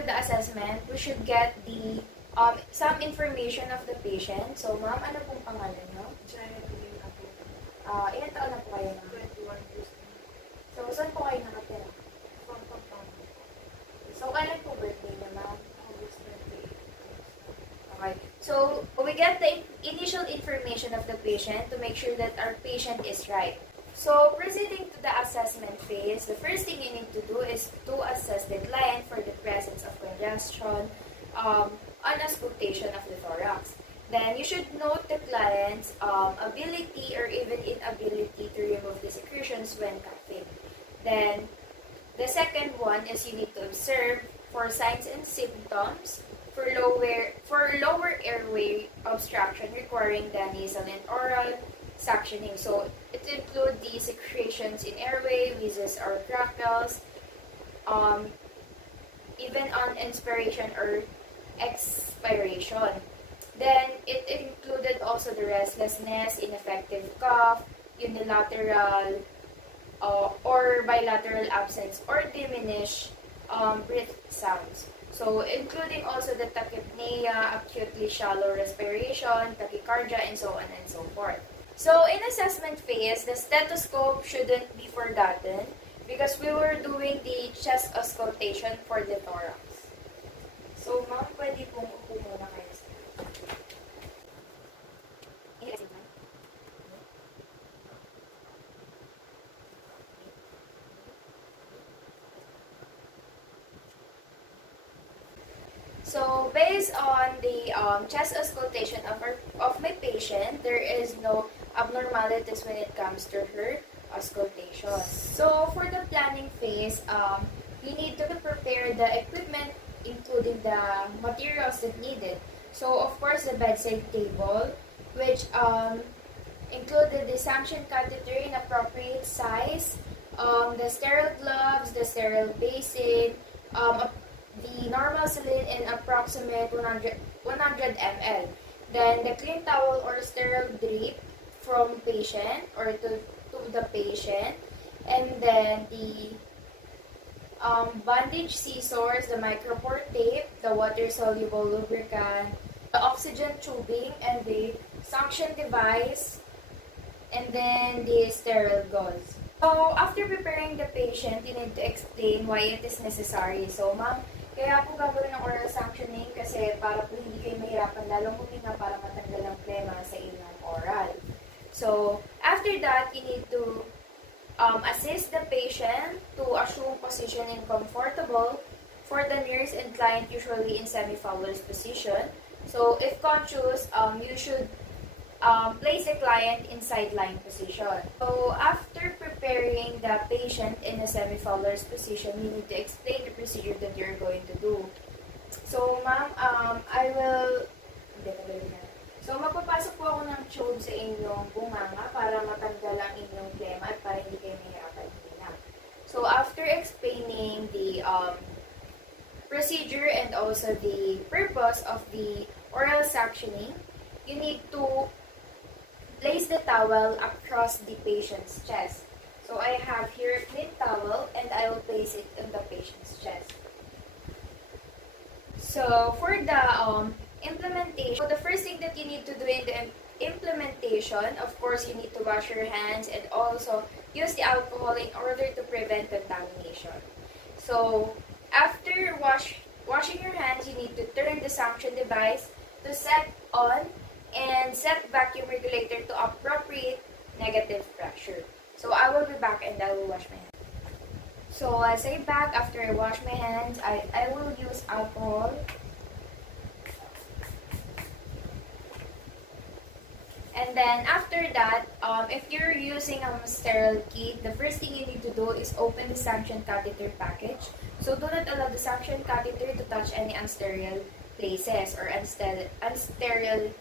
to the assessment, we should get the some information of the patient. So, ma'am, ano pong pangalan nyo? Ilan taon na po kayo, ma'am? 21 years. So, saan po kayo nakatira? So, kailan po birthday niya, ma'am? August 28. Okay. So, we get the initial information of the patient to make sure that our patient is right. So, proceeding to the assessment phase, the first thing you need to do is to assess the client for the presence of congestion, auscultation of the thorax. Then, you should note the client's ability or even inability to remove the secretions when coughing. Then, the second one is you need to observe for signs and symptoms for lower airway obstruction requiring the nasal and oral suctioning. So, it includes the secretions in airway, wheezes or crackles, even on inspiration or expiration. Then, it included also the restlessness, ineffective cough, unilateral or bilateral absence or diminished breath sounds. So, including also the tachypnea, acutely shallow respiration, tachycardia, and so on and so forth. So, in assessment phase, the stethoscope shouldn't be forgotten because we were doing the chest auscultation for the thorax. So, ma'am, pwede pong upo muna kayo. So, based on the chest auscultation of my patient, there is no abnormalities when it comes to her auscultation. So, for the planning phase, you need to prepare the equipment, including the materials that needed. So, of course, the bedside table, which included the suction catheter in appropriate size, the sterile gloves, the sterile basin, the normal saline in approximate 100 ml. Then the clean towel or sterile drip from patient or to the patient. And then the bandage scissors, the micropore tape, the water-soluble lubricant, the oxygen tubing, and the suction device, and then the sterile gauze. So, after preparing the patient, you need to explain why it is necessary. So, ma'am, kaya po gagawin ng oral suctioning kasi para po hindi kayo mahirapan lalong huminga para matanggal ang plema sa inyong oral. So, after that, you need to assist the patient to assume position and comfortable for the nurse and client, usually in semi-Fowler's position. So, if conscious, you should place the client in sideline position. So, after preparing the patient in a semi-Fowler's position, you need to explain the procedure that you're going to do. So, ma'am, So, magpapasok po ako ng tube sa inyong bunganga para matanggal ang inyong plema at para hindi kayo mahirapan huminga. So, after explaining the procedure and also the purpose of the oral suctioning, you need to place the towel across the patient's chest. So, I have here a clean towel and I will place it on the patient's chest. So, for the implementation, so the first thing that you need to do in the implementation, of course, you need to wash your hands and also use the alcohol in order to prevent contamination. So, after washing your hands, you need to turn the suction device to set on and set vacuum regulator to appropriate negative pressure. So, I will be back and I will wash my hands. So, as I back, after I wash my hands, I will use alcohol. And then, after that, if you're using a sterile kit, the first thing you need to do is open the suction catheter package. So, do not allow the suction catheter to touch any unsterile places or unsterile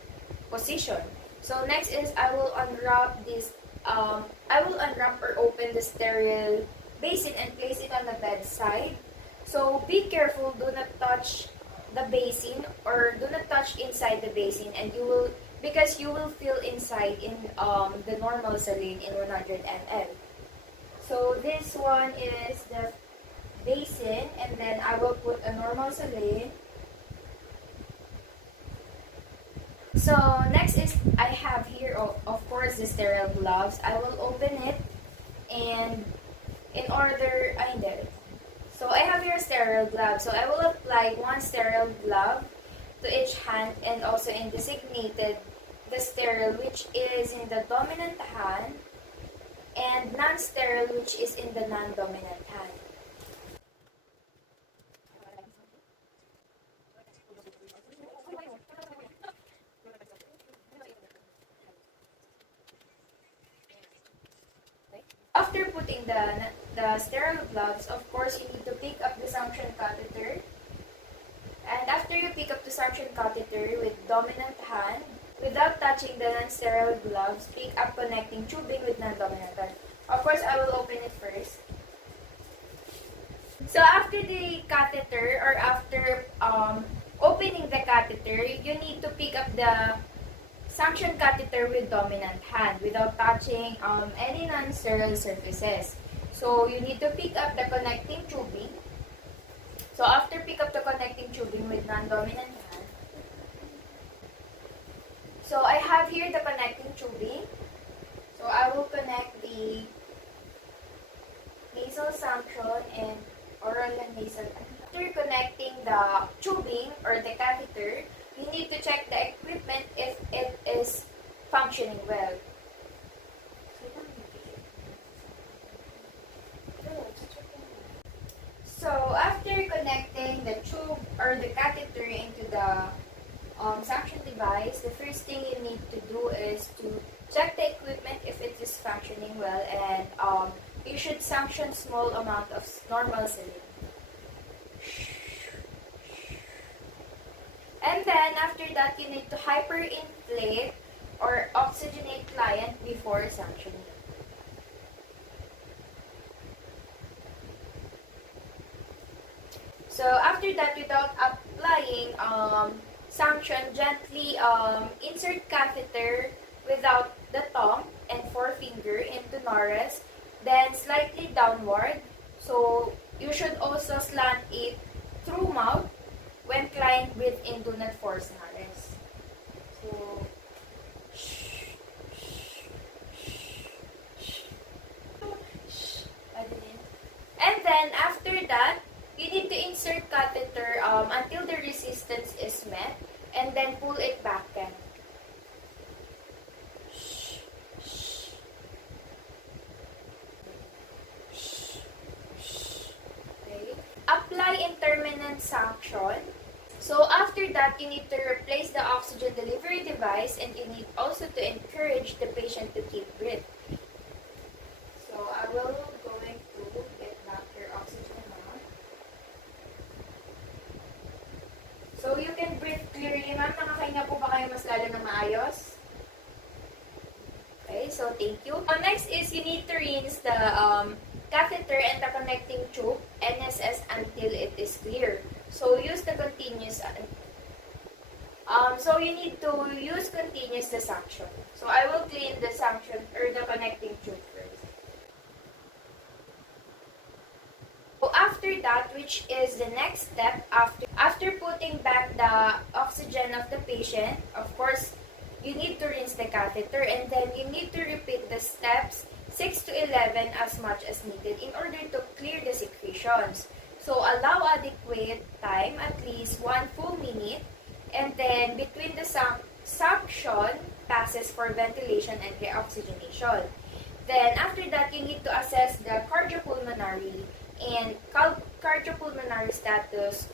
position. So, next is I will unwrap this, I will unwrap or open the sterile basin and place it on the bedside. So, be careful, do not touch the basin or do not touch inside the basin and you will, because you will fill inside in the normal saline in 100 ml. So, this one is the basin, and then I will put a normal saline. So next is I have here of course the sterile gloves. I will open it, and in order I did. So I have here sterile gloves. So I will apply one sterile glove to each hand, and also in designated the sterile which is in the dominant hand, and non-sterile which is in the non-dominant hand. After putting the sterile gloves, of course, you need to pick up the suction catheter. And after you pick up the suction catheter with dominant hand, without touching the non-sterile gloves, pick up connecting tubing with non-dominant hand. Of course, I will open it first. So after the catheter, or after opening the catheter, you need to pick up the suction catheter with dominant hand without touching any non-sterile surfaces. So you need to pick up the connecting tubing. So after pick up the connecting tubing with non-dominant hand, so I have here the connecting tubing. So I will connect the nasal suction and oral and nasal. After connecting the tubing or the catheter, you need to check the equipment if it is functioning well. So after connecting the tube or the catheter into the suction device, the first thing you need to do is to check the equipment if it is functioning well, and you should suction small amount of normal saline. And then after that, you need to hyperinflate or oxygenate client before suctioning. So after that, without applying suction, gently insert catheter without the thumb and forefinger into nares, then slightly downward. So you should also slant it through mouth. When client breathe in, do not force nares. So, and then after that, you need to insert catheter until the resistance is met, and then pull it back again. Okay. Apply intermittent suction. So after that, you need to replace the oxygen delivery device, and you need also to encourage the patient to keep breath. So I will going to get back your oxygen now. So you can breathe clearly, ma'am. Nakakahinga po ba kayo mas lalo ng maayos? Okay, so thank you. Next is you need to rinse the catheter and the connecting tube, NSS, until it is clear. So use the continuous. So you need to use continuous the suction. So I will clean the suction or the connecting tube first. So after that, which is the next step, after putting back the oxygen of the patient, of course, you need to rinse the catheter, and then you need to repeat the steps 6 to 11 as much as needed in order to clear the secretions. So allow adequate time, at least 1 full minute, and then between the suction passes for ventilation and reoxygenation. Then after that, you need to assess the cardiopulmonary and cardiopulmonary status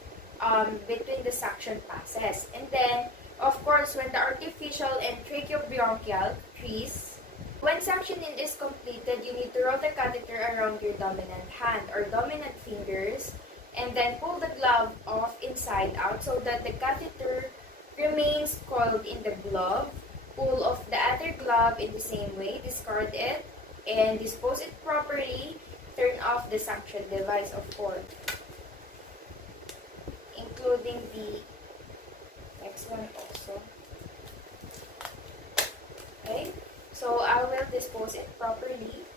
between the suction passes. And then, of course, when the artificial and tracheobronchial freeze, when suctioning is completed, you need to roll the catheter around your dominant hand or dominant fingers, and then pull the glove off inside out so that the catheter remains coiled in the glove. Pull off the other glove in the same way, discard it, and dispose it properly. Turn off the suction device, of course, including the next one also. Okay, so I will dispose it properly.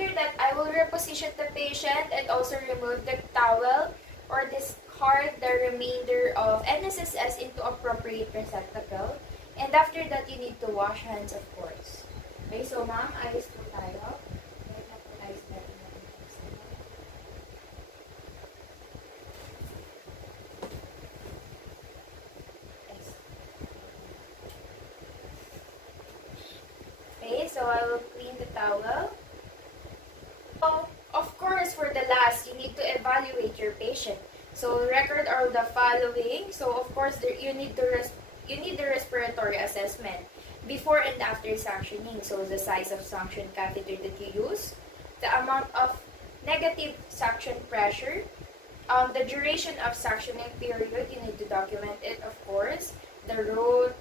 after that, I will reposition the patient and also remove the towel or discard the remainder of NSSS into appropriate receptacle. And after that, you need to wash hands, of course. Okay, so ma'am, ayos po tayo. Wait na po tayo sa natin natin. Okay, so I will clean the towel. So, of course, for the last, you need to evaluate your patient. So, record all the following. So, of course, you need the respiratory assessment before and after suctioning. So, the size of suction catheter that you use, the amount of negative suction pressure, the duration of suctioning period, you need to document it, of course, the route,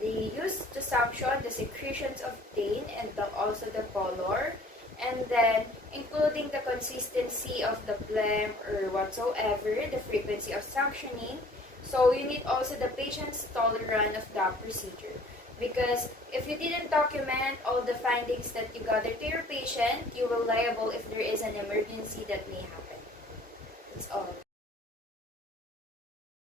the use to suction, the secretions obtained, and also the color, and then including the consistency of the phlegm or whatsoever, the frequency of suctioning. So you need also the patient's tolerance of the procedure. Because if you didn't document all the findings that you gathered to your patient, you will liable if there is an emergency that may happen. That's all.